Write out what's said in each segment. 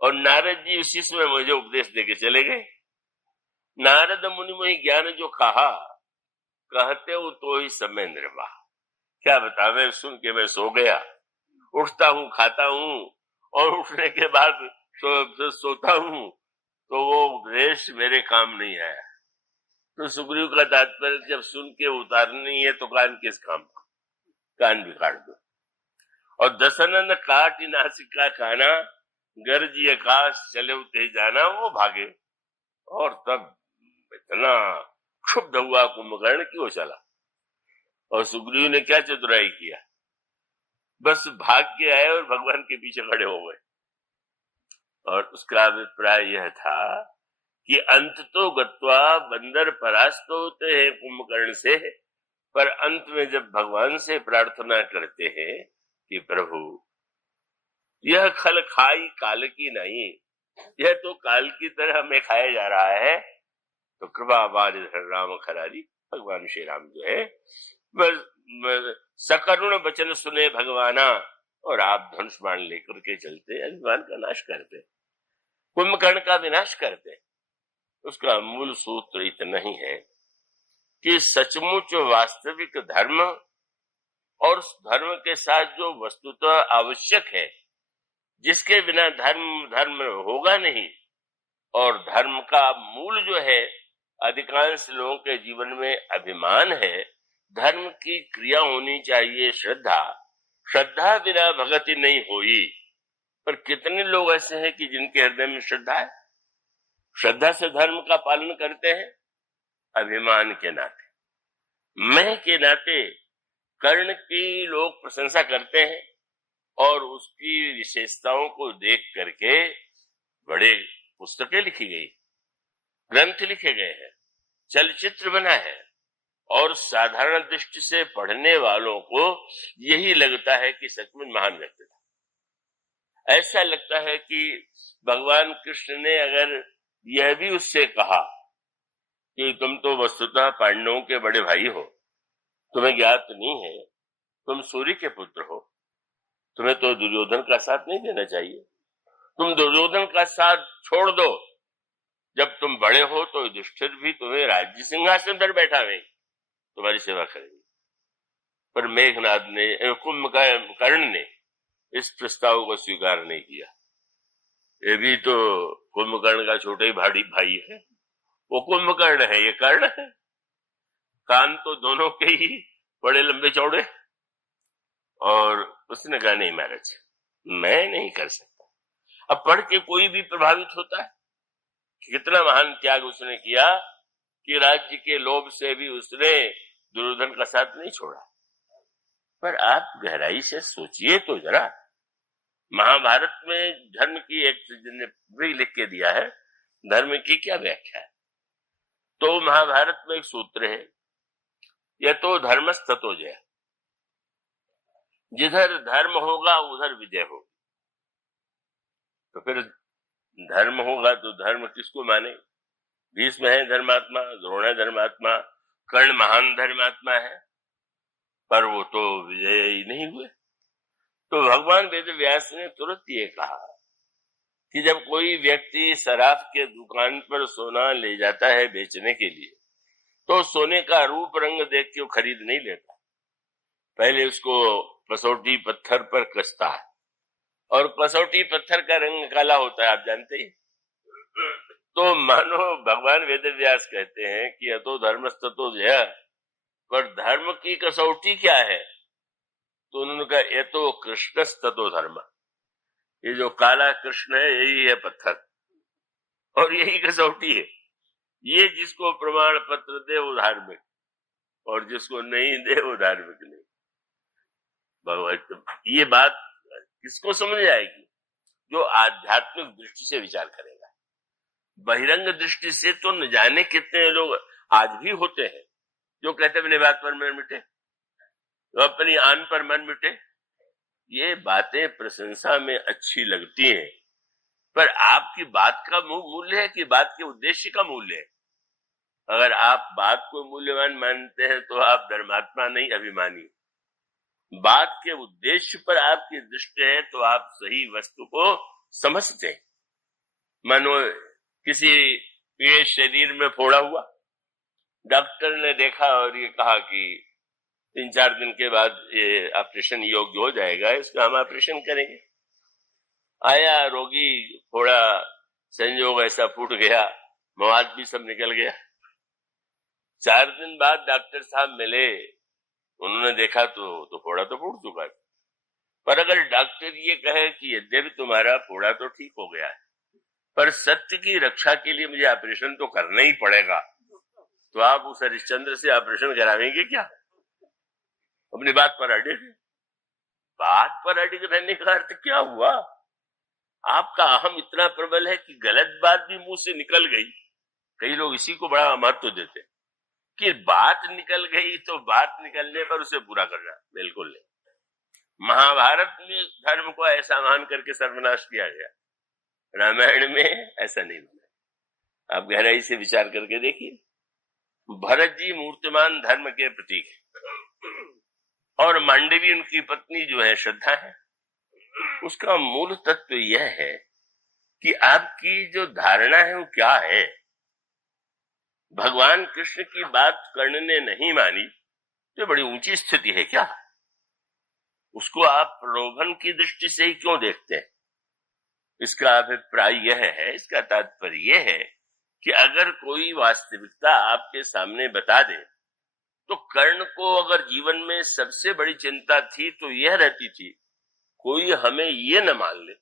और नारद जी उसी समय मुझे उपदेश देके चले गए। नारद मुनि मोहि ज्ञान जो कहा, कहते हो तो ही समय निर्वाह। क्या बतावे, सुन के मैं सो गया। उठता हूँ, खाता हूँ, और उठने के बाद सोता हूँ, तो वो उपदेश मेरे काम नहीं आया। तो सुग्रीव का तात्पर्य, जब सुन के उतारनी है तो कान किस काम का, कान भी काट दो। और दशनन काट नासिका खाना, गर्जी आकाश चले उते जाना, वो भागे। और तब इतना क्षुब्ध हुआ कुंभकर्ण कि वो चला। और सुग्रीव ने क्या चतुराई किया, बस भाग के आए और भगवान के पीछे खड़े हो गए। और उसका अभिप्राय यह था कि अंत तो गत्वा बंदर परास्त होते हैं कुंभकर्ण से, पर अंत में जब भगवान से प्रार्थना करते हैं कि प्रभु यह खल खाई काल की नहीं, यह तो काल की तरह हमें खाया जा रहा है, तो कृपा बारिश राम खरारी, भगवान श्री राम जो है बस सकरुण वचन सुने भगवाना, और आप धनुष बाण लेकर के चलते, अभिमान का नाश करते, कुंभकर्ण का विनाश करते। उसका मूल सूत्र इतना ही है कि सचमुच वास्तविक धर्म और उस धर्म के साथ जो वस्तुतः आवश्यक है, जिसके बिना धर्म होगा नहीं, और धर्म का मूल जो है अधिकांश लोगों के जीवन में अभिमान है। धर्म की क्रिया होनी चाहिए श्रद्धा, श्रद्धा बिना भक्ति नहीं होई। पर कितने लोग ऐसे हैं कि जिनके हृदय में श्रद्धा है, श्रद्धा से धर्म का पालन करते हैं, अभिमान के नाते, मैं के नाते कर्ण की लोग प्रशंसा करते हैं, और उसकी विशेषताओं को देख करके बड़े पुस्तकें लिखी गई, ग्रंथ लिखे गए हैं, चलचित्र बना है, और साधारण दृष्टि से पढ़ने वालों को यही लगता है कि सचमुच महान व्यक्ति था। ऐसा लगता है कि भगवान कृष्ण ने अगर यह भी उससे कहा कि तुम तो वस्तुतः पांडवों के बड़े भाई हो, तुम्हें ज्ञात नहीं है, तुम सूर्य के पुत्र हो, तुम्हें तो दुर्योधन का साथ नहीं देना चाहिए, तुम दुर्योधन का साथ छोड़ दो, जब तुम बड़े हो तो युधिष्ठिर भी तुम्हें राज्य सिंहासन पर बैठावे, तुम्हारी सेवा करेंगे। पर मेघनाद ने, कुंभकर्ण ने इस प्रस्ताव को स्वीकार नहीं किया। ये भी तो कुंभकर्ण का छोटा ही भाई है, वो कुंभकर्ण है, ये कर्ण है, कान तो दोनों के ही बड़े लंबे चौड़े। और उसने कहा नहीं महाराज, मैं नहीं कर सकता। अब पढ़ के कोई भी प्रभावित होता है, कितना महान त्याग उसने किया कि राज्य के लोभ से भी उसने दुर्योधन का साथ नहीं छोड़ा। पर आप गहराई से सोचिए तो जरा, महाभारत में धर्म की एक ने भी लिख के दिया है, धर्म की क्या व्याख्या है। तो महाभारत में एक सूत्र है, यह तो धर्मस्ततो जय, जिधर धर्म होगा उधर विजय होगी। तो फिर धर्म होगा तो धर्म किसको माने? भीष्म है धर्मात्मा, द्रोण है धर्मात्मा, कर्ण महान धर्मात्मा है, पर वो तो विजय ही नहीं हुए। तो भगवान वेद व्यास ने तुरंत ये कहा कि जब कोई व्यक्ति शराब के दुकान पर सोना ले जाता है बेचने के लिए, तो सोने का रूप रंग देख के वो खरीद नहीं लेता, पहले उसको कसौटी पत्थर पर कसता है, और कसौटी पत्थर का रंग काला होता है, आप जानते ही। तो मानो भगवान वेद व्यास कहते हैं कि अतो धर्मस्ततो जय, पर धर्म की कसौटी क्या है? तो उन्होंने कहा ये तो कृष्णस्ततो धर्म, ये जो काला कृष्ण है यही है पत्थर, और यही कसौटी है। ये जिसको प्रमाण पत्र दे वो धार्मिक, और जिसको नहीं दे वो धार्मिक नहीं। भगवान, ये बात किसको समझ आएगी? जो आध्यात्मिक दृष्टि से विचार करेगा। बहिरंग दृष्टि से तो न जाने कितने लोग आज भी होते हैं जो कहते हैं अपनी बात पर मन मिटे, तो अपनी आन पर मन मिटे। ये बातें प्रशंसा में अच्छी लगती हैं, पर आपकी बात का मूल्य है कि बात के उद्देश्य का मूल्य है? अगर आप बात को मूल्यवान मानते हैं तो आप धर्मात्मा नहीं, अभिमानी। बात के उद्देश्य पर आपकी दृष्टि है तो आप सही वस्तु को समझते हैं। मानो किसी पीड़ित शरीर में फोड़ा हुआ, डॉक्टर ने देखा और ये कहा कि 3-4 दिन के बाद ये ऑपरेशन योग्य हो जाएगा, इसका हम ऑपरेशन करेंगे। आया रोगी, फोड़ा संयोग ऐसा फूट गया, मवाद भी सब निकल गया। 4 दिन बाद डॉक्टर साहब मिले, उन्होंने देखा तो फोड़ा तो फूट चुका है। पर अगर डॉक्टर ये कहे कि यद्यपि तुम्हारा फोड़ा तो ठीक हो गया है, पर सत्य की रक्षा के लिए मुझे ऑपरेशन तो करना ही पड़ेगा, तो आप उस हरिश्चंद्र से ऑपरेशन करावेंगे क्या? अपनी बात पर अड़े थे। बात पर अड़े रहने का अर्थ क्या हुआ? आपका अहम इतना प्रबल है कि गलत बात भी मुंह से निकल गई। कई लोग इसी को बड़ा महत्व देते कि बात निकल गई तो बात निकलने पर उसे पूरा करना। बिल्कुल नहीं। महाभारत में धर्म को ऐसा मान करके सर्वनाश किया गया, रामायण में ऐसा नहीं बना। आप गहराई से विचार करके देखिए। भरत जी मूर्तिमान धर्म के प्रतीक है और मांडवी उनकी पत्नी जो है श्रद्धा है। उसका मूल तत्व यह है कि आपकी जो धारणा है वो क्या है। भगवान कृष्ण की बात कर्ण ने नहीं मानी तो बड़ी ऊंची स्थिति है क्या? उसको आप प्रलोभन की दृष्टि से ही क्यों देखते हैं? इसका अभिप्राय यह है, इसका तात्पर्य यह है कि अगर कोई वास्तविकता आपके सामने बता दे तो कर्ण को अगर जीवन में सबसे बड़ी चिंता थी तो यह रहती थी कोई हमें ये न मान ले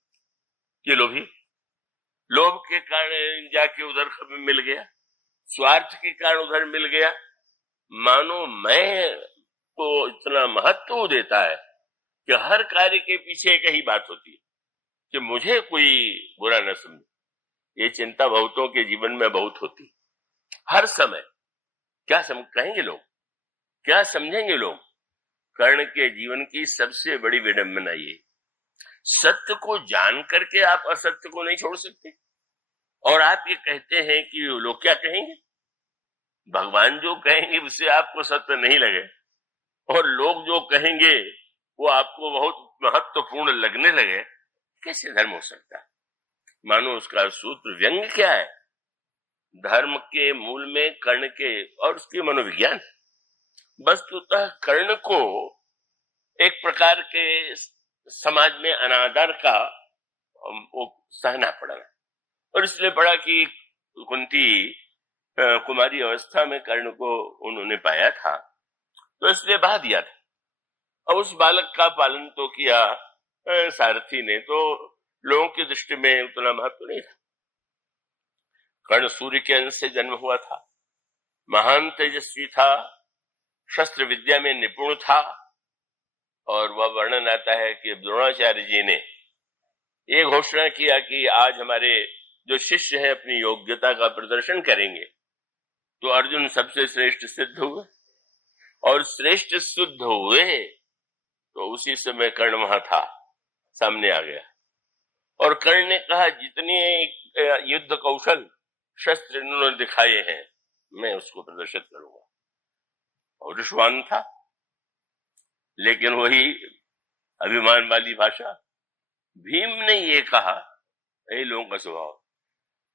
कि लोभी, लोभ के कारण जाके उधर मिल गया, स्वार्थ के कारण उधर मिल गया। मानो मैं को इतना महत्व देता है कि हर कार्य के पीछे एक ही बात होती है कि मुझे कोई बुरा न समझे। ये चिंता बहुतों के जीवन में बहुत होती हर समय। क्या कहेंगे लोग, क्या समझेंगे लोग? कर्ण के जीवन की सबसे बड़ी विडंबना ये, सत्य को जान करके आप असत्य को नहीं छोड़ सकते और आप ये कहते हैं कि लोग क्या कहेंगे। भगवान जो कहेंगे उससे आपको सत्य नहीं लगे और लोग जो कहेंगे वो आपको बहुत महत्वपूर्ण लगने लगे, कैसे धर्म हो सकता है? मानो उसका सूत्र व्यंग क्या है? धर्म के मूल में कर्ण के और उसके मनोविज्ञान। वस्तुतः कर्ण को एक प्रकार के समाज में अनादर का वो सहना पड़ा और इसलिए पड़ा कि कुंती कुमारी अवस्था में कर्ण को उन्होंने पाया था तो इसलिए बहा दिया था और उस बालक का पालन तो किया सारथी ने, तो लोगों की दृष्टि में उतना महत्व नहीं था। कर्ण सूर्य के अंश से जन्म हुआ था, महान तेजस्वी था, शस्त्र विद्या में निपुण था और वह वर्णन आता है कि द्रोणाचार्य जी ने ये घोषणा किया कि आज हमारे जो शिष्य हैं अपनी योग्यता का प्रदर्शन करेंगे, तो अर्जुन सबसे श्रेष्ठ सिद्ध हुए और श्रेष्ठ सिद्ध हुए तो उसी समय कर्ण वहां था, सामने आ गया और कर्ण ने कहा जितने युद्ध कौशल शस्त्र इन्होंने दिखाए हैं मैं उसको प्रदर्शित करूंगा। और पौरुषवान था, लेकिन वही अभिमान वाली भाषा। भीम ने ये कहा, यही लोगों का स्वभाव।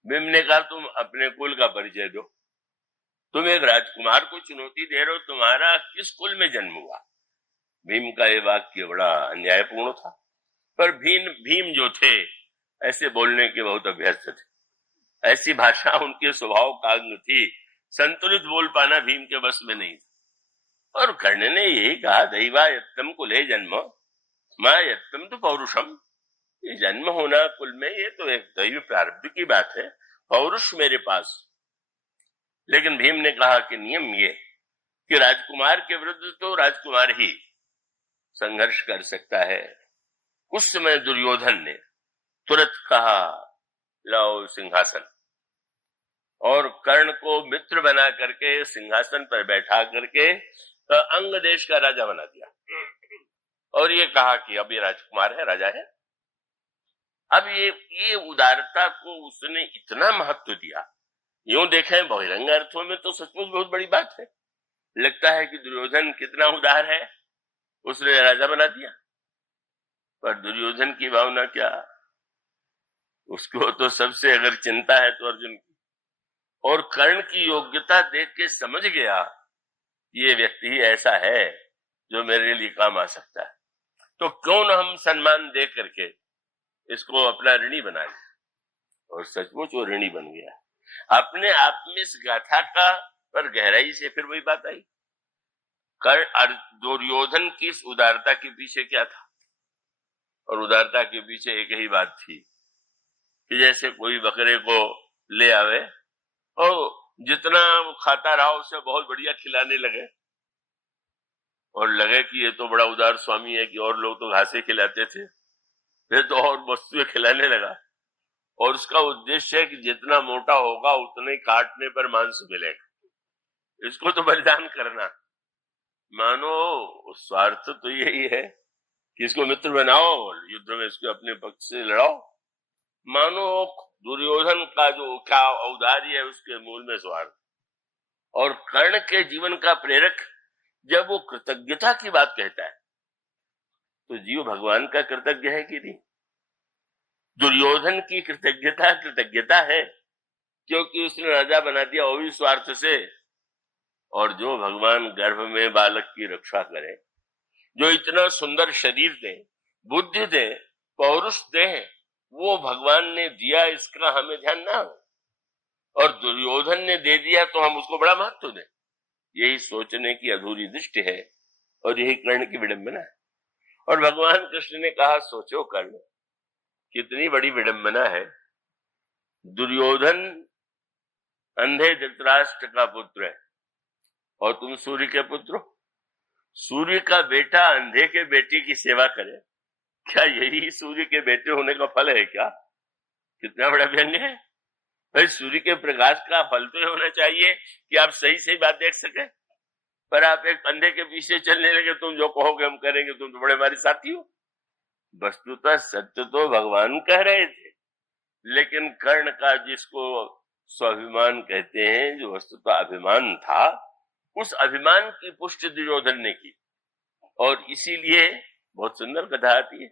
भीम ने कहा तुम अपने कुल का परिचय दो, तुम एक राजकुमार को चुनौती दे रहे हो, तुम्हारा किस कुल में जन्म हुआ? भीम का ये वाक्य बड़ा अन्यायपूर्ण था, पर भीम जो थे ऐसे बोलने के बहुत अभ्यस्त थे, ऐसी भाषा उनके स्वभाव का अंग थी, संतुलित बोल पाना भीम के बस में नहीं था। और कर्ण ने यही कहा दैवा यत्तम कुले जन्म मां यत्तम तो पौरुषम, ये जन्म होना कुल में ये तो एक दैव प्रारब्ध की बात है, पौरुष मेरे पास। लेकिन भीम ने कहा कि नियम ये कि राजकुमार के विरुद्ध तो राजकुमार ही संघर्ष कर सकता है। उस समय दुर्योधन ने तुरंत कहा लाओ सिंहासन, और कर्ण को मित्र बना करके सिंहासन पर बैठा करके अंग देश का राजा बना दिया और ये कहा कि अब ये राजकुमार है, राजा है। अब ये उदारता को उसने इतना महत्व दिया, यूं देखें बहिरंग अर्थों में तो सचमुच बहुत बड़ी बात है। लगता है कि दुर्योधन कितना उदार है, उसने राजा बना दिया। पर दुर्योधन की भावना क्या, उसको तो सबसे अगर चिंता है तो अर्जुन की। और कर्ण की योग्यता देख के समझ गया ये व्यक्ति ही ऐसा है जो मेरे लिए काम आ सकता है, तो क्यों न हम सम्मान दे करके इसको अपना ऋणी बना ले। और सचमुच वो ऋणी बन गया। अपने आप में इस गाथा का पर गहराई से फिर वही बात आई, कर्ण दुर्योधन की इस उदारता के पीछे क्या था। और उदारता के पीछे एक ही बात थी कि जैसे कोई बकरे को ले आवे और जितना वो खाता रहा उसे बहुत बढ़िया खिलाने लगे और लगे कि ये तो बड़ा उदार स्वामी है कि और लोग तो घासे खिलाते थे, फिर तो और वस्तुएं खिलाने लगा। और उसका उद्देश्य है कि जितना मोटा होगा उतने काटने पर मांस मिलेगा, इसको तो बलिदान करना। मानो स्वार्थ तो यही है कि इसको मित्र बनाओ, युद्ध में इसको अपने पक्ष से लड़ाओ। मानो दुर्योधन का जो क्या औदार्य है उसके मूल में स्वार्थ। और कर्ण के जीवन का प्रेरक जब वो कृतज्ञता की बात कहता है तो जीव भगवान का कृतज्ञ है कि नहीं। दुर्योधन की कृतज्ञता है क्योंकि उसने राजा बना दिया वो भी स्वार्थ से। और जो भगवान गर्भ में बालक की रक्षा करे, जो इतना सुंदर शरीर दे, बुद्धि दे, पौरुष दे, वो भगवान ने दिया, इसका हमें ध्यान ना हो। और दुर्योधन ने दे दिया तो हम उसको बड़ा महत्व दें, यही सोचने की अधूरी दृष्टि है और यही कर्ण की विडंबना है। और भगवान कृष्ण ने कहा, सोचो कर्ण कितनी बड़ी विडंबना है। दुर्योधन अंधे धृतराष्ट्र का पुत्र है और तुम सूर्य के पुत्र हो। सूर्य का बेटा अंधे के बेटे की सेवा करे, क्या यही सूर्य के बेटे होने का फल है क्या? कितना बड़ा व्यंग्य है भाई। सूर्य के प्रकाश का फल तो होना चाहिए कि आप सही सही बात देख सके, पर आप एक अंधे के पीछे चलने लगे, तुम जो कहोगे हम करेंगे, तुम तो बड़े हमारे साथी हो। वस्तुतः सत्य तो भगवान कह रहे थे, लेकिन कर्ण का जिसको स्वाभिमान कहते हैं, जो वस्तुतः अभिमान था, उस अभिमान की पुष्टि दुर्योधन ने की। और इसीलिए बहुत सुंदर कथा आती है।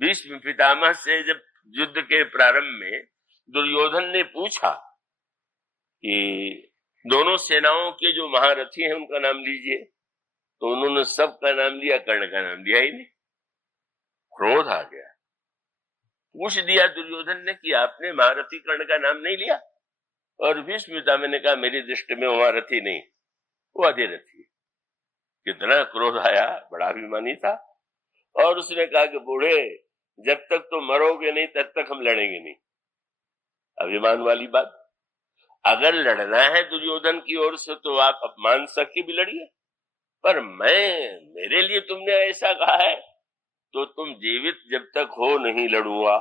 भीष्म पितामह से जब युद्ध के प्रारंभ में दुर्योधन ने पूछा कि दोनों सेनाओं के जो महारथी हैं उनका नाम लीजिए, तो उन्होंने सबका नाम लिया, कर्ण का नाम लिया ही नहीं। क्रोध आ गया। पूछ दिया दुर्योधन ने कि आपने महारथी कर्ण का नाम नहीं लिया। और भीष्म पितामह ने कहा, मेरी दृष्टि में वो महारथी नहीं, वो अधिरथी। कितना क्रोध आया, बड़ा अभिमानी था। और उसने कहा कि बूढ़े, जब तक तुम मरोगे नहीं तब तक हम लड़ेंगे नहीं। अभिमान वाली बात। अगर लड़ना है दुर्योधन की ओर से तो आप अपमान सख के भी लड़िए, पर मेरे लिए तुमने ऐसा कहा है तो तुम जीवित जब तक हो नहीं लड़ूंगा।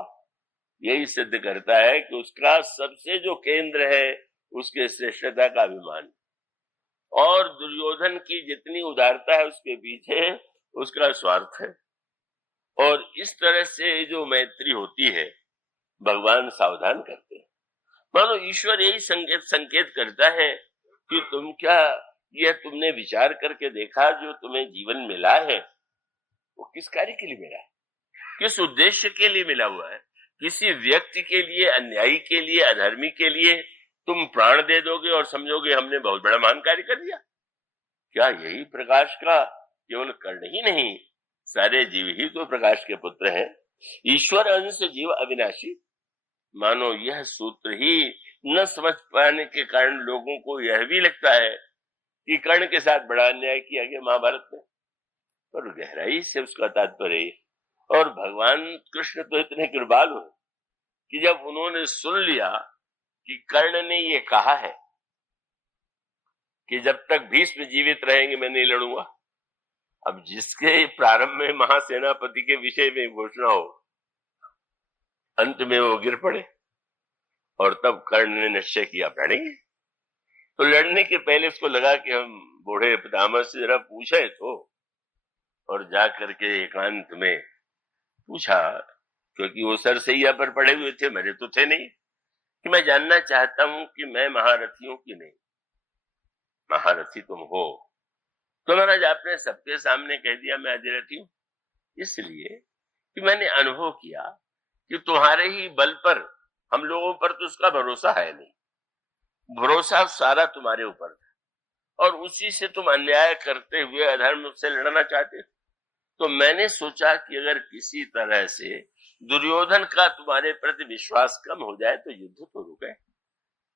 यही सिद्ध करता है कि उसका सबसे जो केंद्र है उसके श्रेष्ठता का अभिमान। और दुर्योधन की जितनी उदारता है उसके पीछे उसका स्वार्थ है। और इस तरह से जो मैत्री होती है भगवान सावधान करते हैं। मानो ईश्वर यही संकेत करता है कि तुम क्या, यह तुमने विचार करके देखा जो तुम्हें जीवन मिला है वो किस कार्य के लिए मिला है, किस उद्देश्य के लिए मिला हुआ है। किसी व्यक्ति के लिए, अन्यायी के लिए, अधर्मी के लिए तुम प्राण दे दोगे और समझोगे हमने बहुत बड़ा महान कार्य कर दिया। क्या यही प्रकाश का केवल कर्ण ही नहीं, सारे जीव ही तो प्रकाश के पुत्र हैं। ईश्वर अंश जीव अविनाशी। मानो यह सूत्र ही न समझ पाने के कारण लोगों को यह भी लगता है कि कर्ण के साथ बड़ा अन्याय किया गया महाभारत में, पर गहराई से उसका तात्पर्य। और भगवान कृष्ण तो इतने कृपालु हैं कि जब उन्होंने सुन लिया कि कर्ण ने ये कहा है कि जब तक भीष्म जीवित रहेंगे मैं नहीं लड़ूंगा, अब जिसके प्रारंभ में महासेनापति के विषय में घोषणा हो, अंत में वो गिर पड़े। और तब कर्ण ने निश्चय किया लड़ेंगे। तो लड़ने के पहले उसको लगा कि हम बूढ़े पितामह से जरा पूछे तो, और जा करके एकांत में पूछा, क्योंकि वो सरसैया पर पड़े हुए थे, मेरे तो थे नहीं, कि मैं जानना चाहता हूं कि मैं महारथी हूं कि नहीं। महारथी तुम हो तो महाराज आपने सबके सामने कह दिया मैं अधिरथी हूं, इसलिए कि मैंने अनुभव किया कि तुम्हारे ही बल पर, हम लोगों पर तो उसका भरोसा है नहीं, भरोसा सारा तुम्हारे ऊपर था और उसी से तुम अन्याय करते हुए अधर्म से लड़ना चाहते। तो मैंने सोचा कि अगर किसी तरह से दुर्योधन का तुम्हारे प्रति विश्वास कम हो जाए तो युद्ध तो रुके,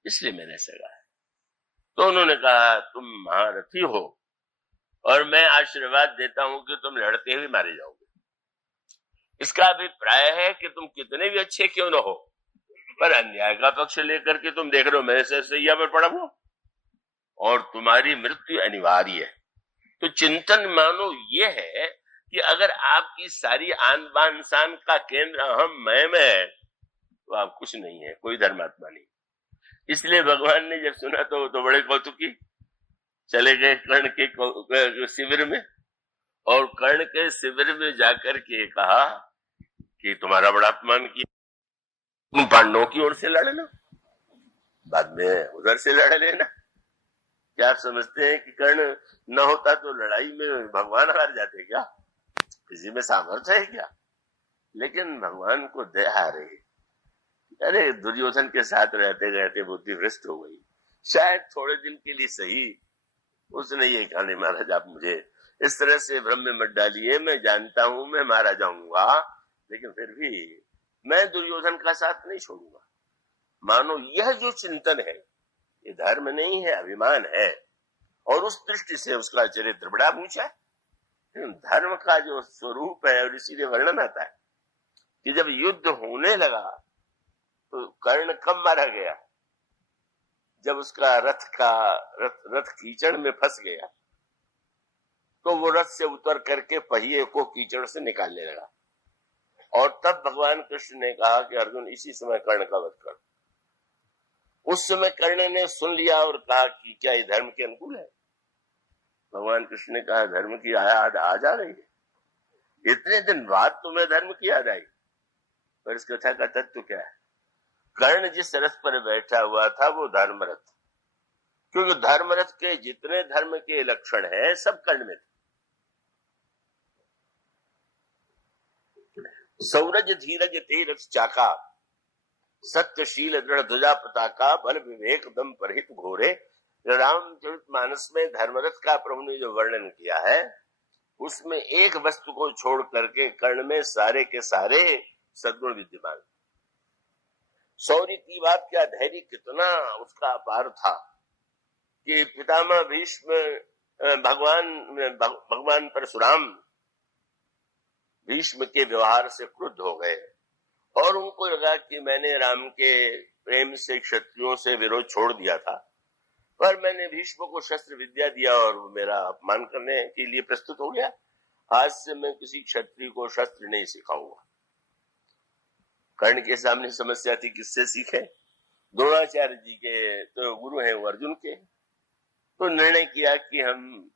इसलिए मैंने ऐसा कहा। तो उन्होंने कहा तुम महारथी हो और मैं आशीर्वाद देता हूं कि तुम लड़ते हुए मारे जाओगे। इसका अभिप्राय है कि तुम कितने भी अच्छे क्यों न हो, पर अन्याय का पक्ष लेकर के तुम देख रहे हो मैं सैया पर पड़ा हूं और तुम्हारी मृत्यु अनिवार्य है। तो चिंतन मानो ये है कि अगर आपकी सारी आन बान शान का केंद्र अहम मैं में है तो आप कुछ नहीं है, कोई धर्मात्मा नहीं। इसलिए भगवान ने जब सुना तो बड़े कौतुकी चले गए कर्ण के शिविर में और कर्ण के शिविर में जाकर के कहा कि तुम्हारा बड़ा अपमान किया, तुम पांडवों की ओर से लड़ लो, बाद में उधर से लड़ लेना। क्या आप समझते हैं कि कर्ण न होता तो लड़ाई में भगवान हार जाते क्या? किसी में सामर्थ्य है क्या? लेकिन भगवान को दया आ रही, अरे दुर्योधन के साथ रहते रहते बुद्धि भ्रष्ट हो गई, शायद थोड़े दिन के लिए सही। उसने ये कहा नहीं महाराज आप मुझे इस तरह से भ्रम में मत डालिए, मैं जानता हूं मैं मारा जाऊंगा लेकिन फिर भी मैं दुर्योधन का साथ नहीं छोड़ूंगा। मानो यह जो चिंतन है ये धर्म नहीं है, अभिमान है और उस दृष्टि से उसका चरित्र बड़ा ऊंचा है। धर्म का जो स्वरूप है और इसीलिए वर्णन आता है कि जब युद्ध होने लगा तो कर्ण कब मारा गया? जब उसका रथ कीचड़ में फंस गया तो वो रथ से उतर करके पहिए को कीचड़ से निकालने लगा और तब भगवान कृष्ण ने कहा कि अर्जुन इसी समय कर्ण का वध कर। उस समय कर्ण ने सुन लिया और कहा कि क्या ये धर्म के अनुकूल है? भगवान कृष्ण ने कहा धर्म की याद आ जा रही है, इतने दिन बाद तुम्हें धर्म की याद आई। पर इस कथा का तत्व क्या है? कर्ण जिस रथ पर बैठा हुआ था वो धर्मरथ, क्योंकि धर्मरथ के जितने धर्म के लक्षण हैं सब कर्ण में थे। सौरज धीरज तेरथ चाका, सत्यशील दृढ़ ध्वजा पताका, बल विवेक दम परहित घोरे। रामचरितमानस में धर्मरथ का प्रभु ने जो वर्णन किया है उसमें एक वस्तु को छोड़ करके कर्ण में सारे के सारे सद्गुण विद्यमान। शौर्य की बात क्या, धैर्य कितना उसका अपार था कि पितामह भीष्म भगवान परशुराम भीष्म के व्यवहार से क्रुद्ध हो गए और उनको लगा कि मैंने राम के प्रेम से क्षत्रियों से विरोध छोड़ दिया था, पर मैंने भीष्म को शस्त्र विद्या दिया और वो मेरा अपमान करने के लिए प्रस्तुत हो गया। आज से मैं किसी क्षत्रिय को शस्त्र नहीं सिखाऊंगा। कर्ण के सामने समस्या थी किससे सीखे? द्रोणाचार्य जी के तो गुरु हैं वो अर्जुन के। तो निर्णय किया कि हम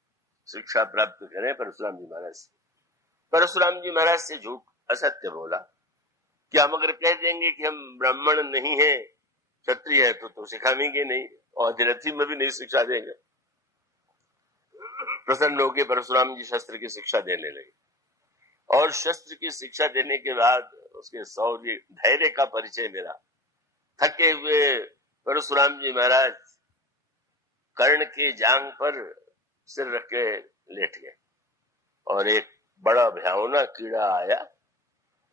शिक्षा प्राप्त करें परशुराम जी महाराज से। परशुराम जी महाराज से झूठ असत्य बोला कि हम अगर कह देंगे कि हम ब्राह्मण नहीं है क्षत्रिय है तो सिखाएंगे नहीं और अधिरथी में भी नहीं शिक्षा देंगे। प्रसन्न होकर परशुराम जी शस्त्र की शिक्षा देने लगे और शस्त्र की शिक्षा देने के बाद उसके शौर्य धैर्य का परिचय मिला। थके हुए परशुराम जी महाराज कर्ण के जांग पर सिर रख के लेट गए और एक बड़ा भयावना कीड़ा आया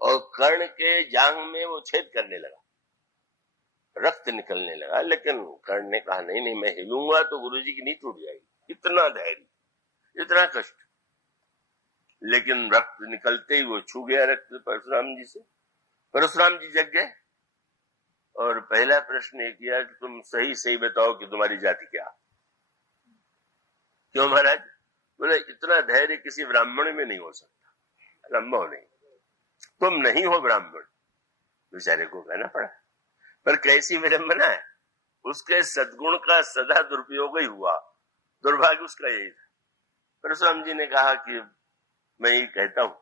और कर्ण के जांग में वो छेद करने लगा, रक्त निकलने लगा। लेकिन कर्ण ने कहा नहीं मैं हिलूंगा तो गुरुजी की नींद टूट जाएगी। इतना धैर्य, इतना कष्ट, लेकिन रक्त निकलते ही वो छू गया रक्त परशुराम जी से। परशुराम जी जग गए और पहला प्रश्न ये किया कि तुम सही बताओ कि तुम्हारी जाति क्या? क्यों महाराज? बोले इतना धैर्य किसी ब्राह्मण में नहीं हो सकता, संभव नहीं, तुम नहीं हो ब्राह्मण। बेचारे को कहना पड़ा, पर कैसी विडंबना है, उसके सद्गुण का सदा दुरुपयोग ही हुआ, दुर्भाग्य उसका यही था। परशुराम जी ने कहा कि मैं ये कहता हूं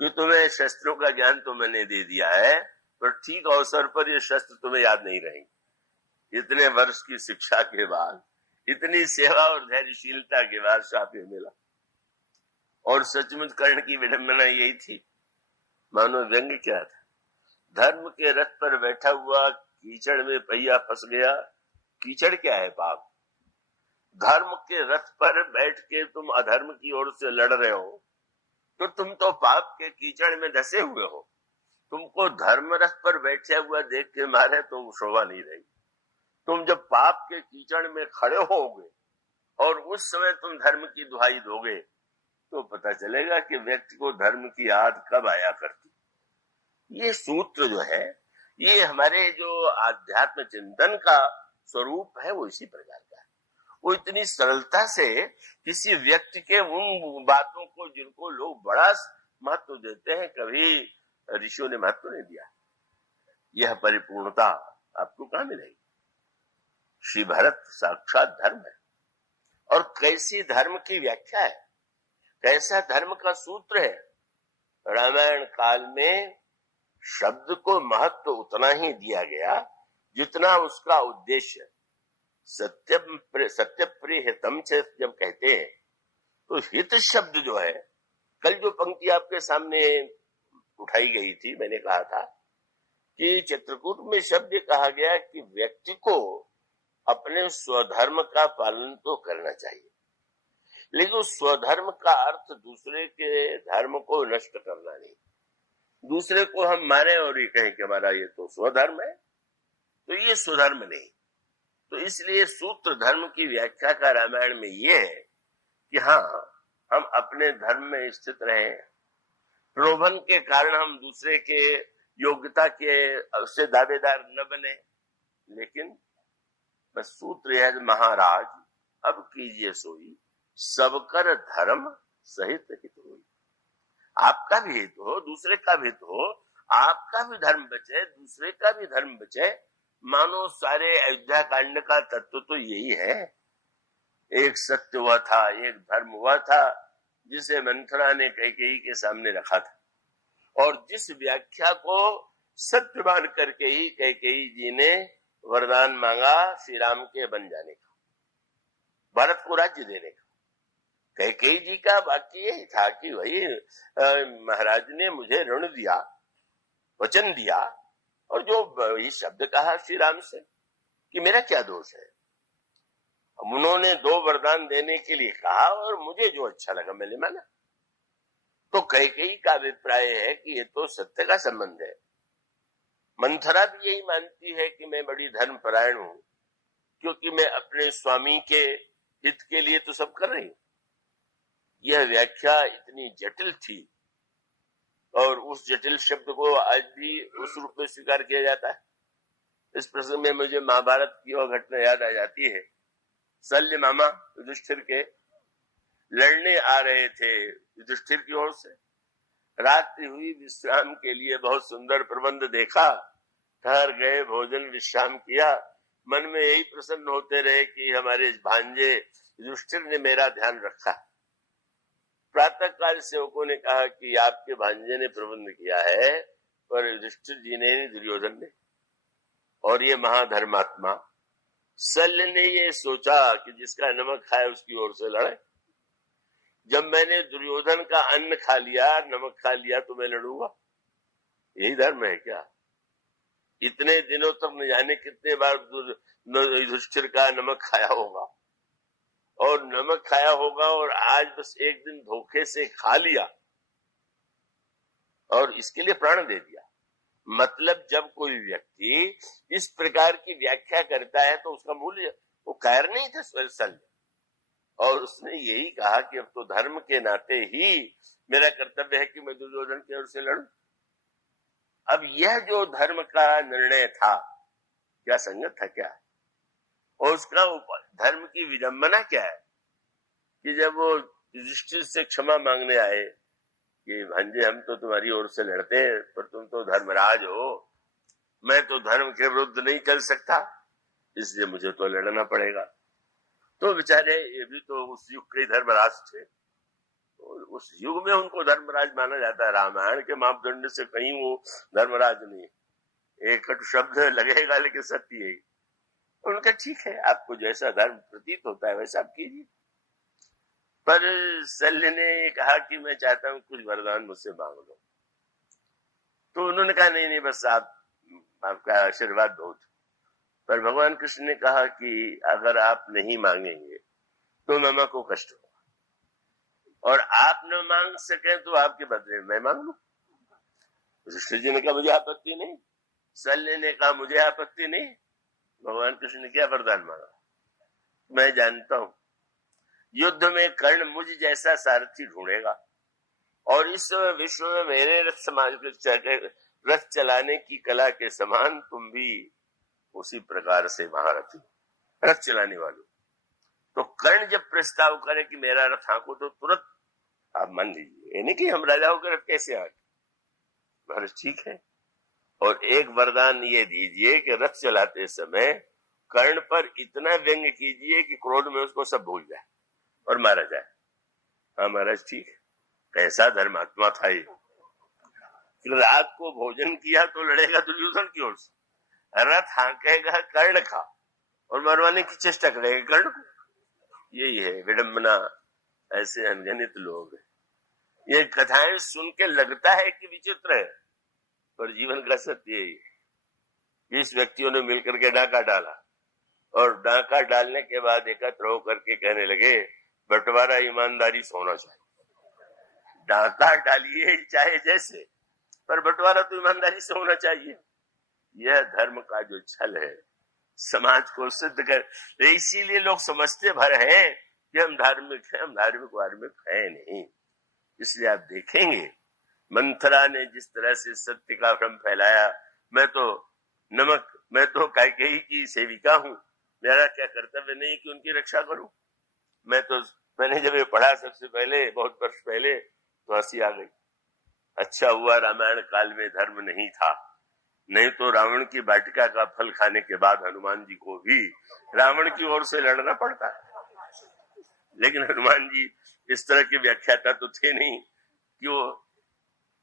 कि तुम्हें शस्त्रों का ज्ञान तो मैंने दे दिया है, पर ठीक अवसर पर ये शस्त्र तुम्हें याद नहीं रहेंगे। इतने वर्ष की शिक्षा के बाद, इतनी सेवा और धैर्यशीलता के बाद शापे मिला। और सचमुच कर्ण की विडंबना यही थी। मानो व्यंग क्या था, धर्म के रथ पर बैठा हुआ कीचड़ में पहिया फंस गया। कीचड़ क्या है? पाप। धर्म के रथ पर बैठ के तुम अधर्म की ओर से लड़ रहे हो, तो तुम तो पाप के कीचड़ में धसे हुए हो। तुमको धर्म रथ पर बैठा हुआ देख के मारे तुम शोभा नहीं रही। तुम जब पाप के कीचड़ में खड़े होगे और उस समय तुम धर्म की दुहाई दोगे, तो पता चलेगा कि व्यक्ति को धर्म की याद कब आया करती। ये सूत्र जो है, ये हमारे जो आध्यात्म चिंतन का स्वरूप है, वो इसी प्रकार का है। वो इतनी सरलता से किसी व्यक्ति के उन बातों को जिनको लोग बड़ा महत्व देते हैं, कभी ऋषियों ने महत्व नहीं दिया। यह परिपूर्णता आपको कहां मिलेगी? श्री भरत साक्षात धर्म है। और कैसी धर्म की व्याख्या है, कैसा धर्म का सूत्र है। रामायण काल में शब्द को महत्व उतना ही दिया गया जितना उसका उद्देश्य। सत्य प्रिय हितम से जब कहते हैं, तो हित शब्द जो है, कल जो पंक्ति आपके सामने उठाई गई थी, मैंने कहा था कि चित्रकूट में शब्द कहा गया कि व्यक्ति को अपने स्वधर्म का पालन तो करना चाहिए, लेकिन उस स्वधर्म का अर्थ दूसरे के धर्म को नष्ट करना नहीं। दूसरे को हम मारे और ये कहें कि हमारा ये तो स्वधर्म है, तो ये स्वधर्म नहीं। तो इसलिए सूत्र धर्म की व्याख्या का रामायण में ये है कि हाँ, हम अपने धर्म में स्थित रहें। प्रलोभन के कारण हम दूसरे के योग्यता के से दावेदार न बने, लेकिन बस सूत्र यह, महाराज अब कीजिए सोई, सबकर धर्म सहित हित होई। आपका भी हित हो, दूसरे का भी हित हो, आपका भी धर्म बचे, दूसरे का भी धर्म बचे। मानो सारे अयोध्या कांड का तत्व तो यही है। एक सत्य हुआ था, एक धर्म हुआ था, जिसे मंथरा ने कैकेयी के सामने रखा था, और जिस व्याख्या को सत्य मान करके ही कैकेयी जी ने वरदान मांगा श्री राम के बन जाने का, भारत को राज्य देने का। कैकेयी जी का वाक्य यही था कि भाई महाराज ने मुझे ऋण दिया, वचन दिया, और जो ये शब्द कहा श्री राम से कि मेरा क्या दोष है। उन्होंने 2 वरदान देने के लिए कहा और मुझे जो अच्छा लगा मैंने माना। तो कैकेयी का अभिप्राय है कि ये तो सत्य का संबंध है। मंथरा भी यही मानती है कि मैं बड़ी धर्मपरायण हूं, क्योंकि मैं अपने स्वामी के हित के लिए तो सब कर रही हूं। यह व्याख्या इतनी जटिल थी, और उस जटिल शब्द को आज भी उस रूप में स्वीकार किया जाता है। इस प्रसंग में मुझे महाभारत की वह घटना याद आ जाती है। शल्य मामा युधिष्ठिर के लड़ने आ रहे थे युधिष्ठिर की ओर से। रात्रि हुई, विश्राम के लिए बहुत सुंदर प्रबंध देखा, ठहर गए, भोजन विश्राम किया। मन में यही प्रसन्न होते रहे कि हमारे भांजे युधिष्ठिर ने मेरा ध्यान रखा। प्रातः काल सेवकों ने कहा कि आपके भांजे ने प्रबंध किया है, पर युधिष्ठिर जी ने, दुर्योधन ने। और ये महाधर्मात्मा शल्य ने ये सोचा कि जिसका नमक खाए उसकी ओर से लड़े। जब मैंने दुर्योधन का अन्न खा लिया, नमक खा लिया, तो मैं लड़ूंगा। यही धर्म है क्या? इतने दिनों तक न जाने कितने बार युधिष्ठिर का नमक खाया होगा, और नमक खाया होगा, और आज बस एक दिन धोखे से खा लिया और इसके लिए प्राण दे दिया। मतलब जब कोई व्यक्ति इस प्रकार की व्याख्या करता है, तो उसका मूल्य, वो कायर नहीं था शल्य, और उसने यही कहा कि अब तो धर्म के नाते ही मेरा कर्तव्य है कि मैं दुर्योधन की ओर से लड़ूं। अब यह जो धर्म का निर्णय था, क्या संगत था क्या? और उसका धर्म की विडंबना क्या है कि जब वो युधिष्ठिर से क्षमा मांगने आए कि भांजे हम तो तुम्हारी ओर से लड़ते हैं, पर तुम तो धर्मराज हो, मैं तो धर्म के विरुद्ध नहीं चल सकता, इसलिए मुझे तो लड़ना पड़ेगा। तो बेचारे ये भी तो उस युग के धर्मराज थे, तो उस युग में उनको धर्मराज माना जाता है। रामायण के मापदंड से कहीं वो धर्मराज नहीं। एक कटु शब्द लगेगा, लेकिन सत्य यही। उनका ठीक है, आपको जैसा धर्म प्रतीत होता है वैसा आप कीजिए। पर शल्य ने कहा कि मैं चाहता हूं कुछ वरदान मुझसे मांग लो। तो उन्होंने कहा नहीं नहीं बस आपका आशीर्वाद बहुत। पर भगवान कृष्ण ने कहा कि अगर आप नहीं मांगेंगे तो मामा को कष्ट होगा, और आप न मांग सके तो आपके बदले मैं मांग लू। युधिष्ठिर जी ने कहा मुझे आपत्ति नहीं, शल्य ने कहा मुझे आपत्ति नहीं। भगवान कृष्ण ने क्या वरदान मांगा? मैं जानता हूं युद्ध में कर्ण मुझ जैसा सारथी ढूंढेगा, और इस समय विश्व में मेरे रथ चलाने की कला के समान तुम भी उसी प्रकार से महारथी रथ चलाने वालों। तो कर्ण जब प्रस्ताव करे कि मेरा रथ हाँको तो तुरंत आप मान लीजिए, यानी कि हम राजाओं के रथ कैसे आगे? ठीक है। और एक वरदान ये दीजिए कि रथ चलाते समय कर्ण पर इतना व्यंग कीजिए कि क्रोध में उसको सब भूल जाए और मारा जाए। हाँ महाराज ठीक है। कैसा धर्मात्मा था ये। रात को भोजन किया तो लड़ेगा दुर्योधन की ओर से, रथ हाँकेगा कर्ण का और मरवाने की चेष्टा करेगा कर्ण को। यही है विडंबना। ऐसे अनगिनत लोग हैं। ये कथाएं सुन के लगता है कि विचित्र है, पर जीवन का सत्य यही है। 20 व्यक्तियों ने मिलकर के डाका डाला, और डाका डालने के बाद एकत्र होकर के कहने लगे बंटवारा ईमानदारी से होना चाहिए। डाका डालिए चाहे जैसे, पर बंटवारा तो ईमानदारी से होना चाहिए। यह धर्म का जो छल है समाज को सिद्ध कर, इसीलिए लोग समझते भर हैं कि हम धार्मिक हैं, हम धार्मिक है नहीं। इसलिए आप देखेंगे मंथरा ने जिस तरह से सत्य का भ्रम फैलाया, मैं तो कैकेयी की सेविका हूं, मेरा क्या कर्तव्य नहीं कि उनकी रक्षा करूं। मैंने जब ये पढ़ा सबसे पहले बहुत वर्ष पहले तो हंसी आ गई। अच्छा हुआ रामायण काल में धर्म नहीं था, नहीं तो रावण की वाटिका का फल खाने के बाद हनुमान जी को भी रावण की ओर से लड़ना पड़ता। लेकिन हनुमान जी इस तरह के व्याख्याता तो थे नहीं कि वो,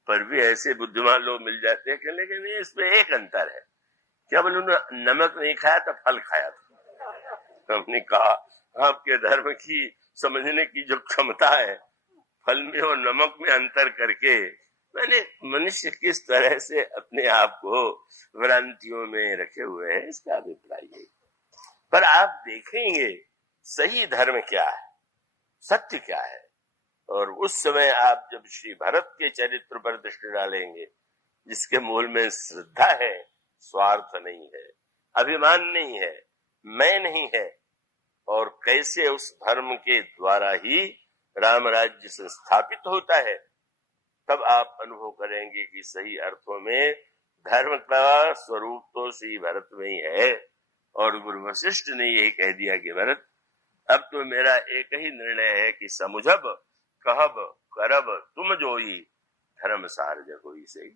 पर भी ऐसे बुद्धिमान लोग मिल जाते हैं। लेकिन इसमें एक अंतर है, क्या बोले उन्होंने नमक नहीं खाया था फल खाया था। हमने कहा आपके धर्म की समझने की जो क्षमता है, फल में और नमक में अंतर करके मैंने मनुष्य किस तरह से अपने आप को भ्रांतियों में रखे हुए हैं, इसका अभिप्राय है। पर आप देखेंगे सही धर्म क्या है, सत्य क्या है। और उस समय आप जब श्री भरत के चरित्र पर दृष्टि डालेंगे, जिसके मूल में श्रद्धा है, स्वार्थ नहीं है, अभिमान नहीं है, मैं नहीं है, और कैसे उस धर्म के द्वारा ही राम राज्य संस्थापित होता है, तब आप अनुभव करेंगे कि सही अर्थों में धर्म का स्वरूप तो श्री भरत में ही है। और गुरु वशिष्ठ ने यही कह दिया कि भरत अब तो मेरा एक ही निर्णय है कि समुझब कहब करब तुम जोई धर्म सार जगोई से।